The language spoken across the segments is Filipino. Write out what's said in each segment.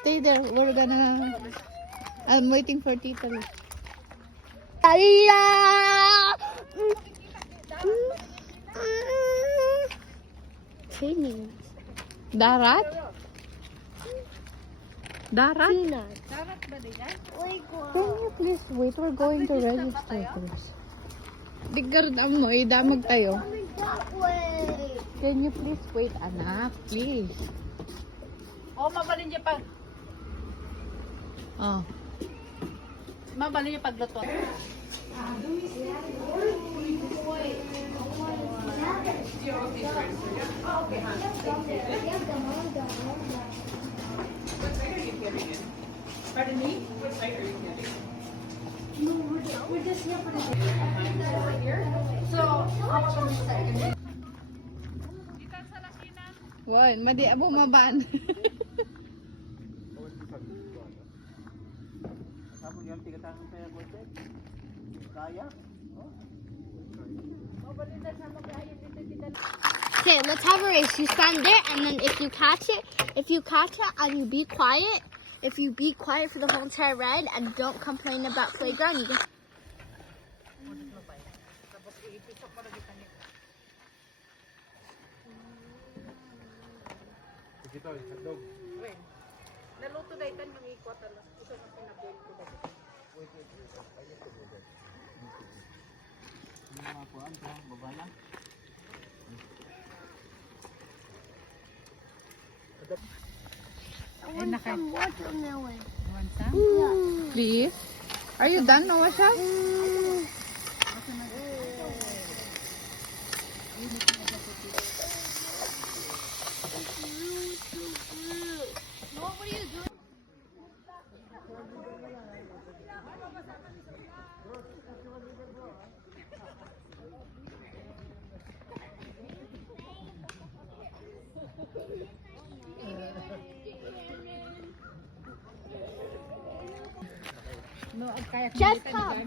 Stay there. We're gonna... I'm waiting for Tita. Taya! Training. Darat? Darat? Darat ba diyan? Can you please wait? We're going to register first. Digardam mo, idamag tayo. Can you please wait, anak? Please. Oh, mabalin niya pag... Oh. Mabalin niya pagluto. Pardon me? What site are you getting? No, we're just here for the day. So, how about the second? Wow, madi abo maban. Okay, let's have a race. You stand there, and then if you catch it, and you be quiet, if you be quiet for the whole entire ride and don't complain about playground, you get. Naluto na itan yung ikot. Ito na pinabuhin ko ba? I want some watermelon. Please. Are you done, Noah Shah? What are you doing? No, kaya Just come.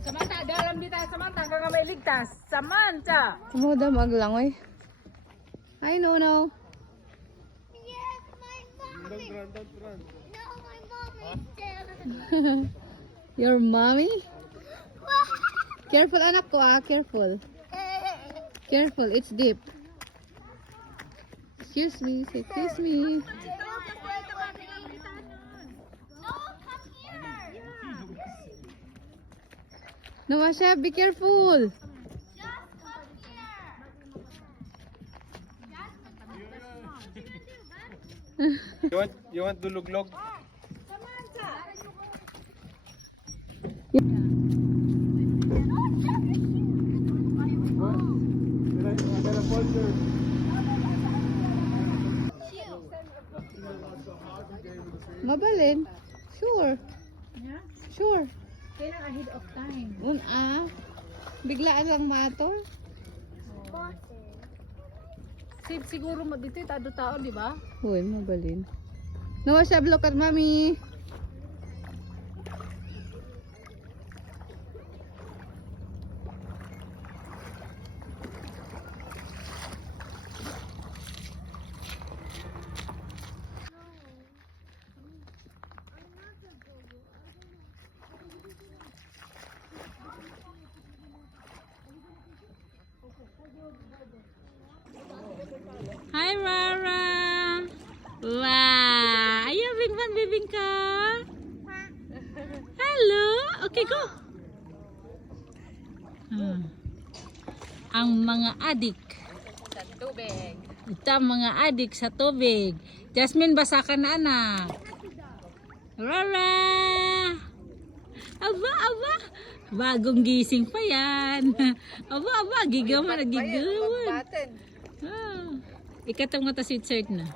Samantha, dalam dito. Samantha, kaya may ligtas. Samantha! Kumuda maglangoy. Hi, Nono. Yes, my mommy. No, my mom is there. Your mommy? Careful, anak ko ah. Careful. Careful, it's deep. Excuse me. Say, excuse me. Noah Shah, be careful. You want duluglog? Mabalin. Sure. Sure. Kailang ahead of time. Biglaan lang mator. Siguro mo dito, tao, di ba? Uy, mabalin. Noah Shah, look at mommy. Hi, Rara. Wow. Are you having fun, Bibingka? Hello. Okay, go. Ang mga adik. Sa tubig. Ito ang mga adik sa tubig. Jasmine, basa ka na, anak. Rara. Aba, aba. Bagong gising pa yan. Aba, gigawan na gigawan. Button. Ah. Ikatong mata sweet shirt na.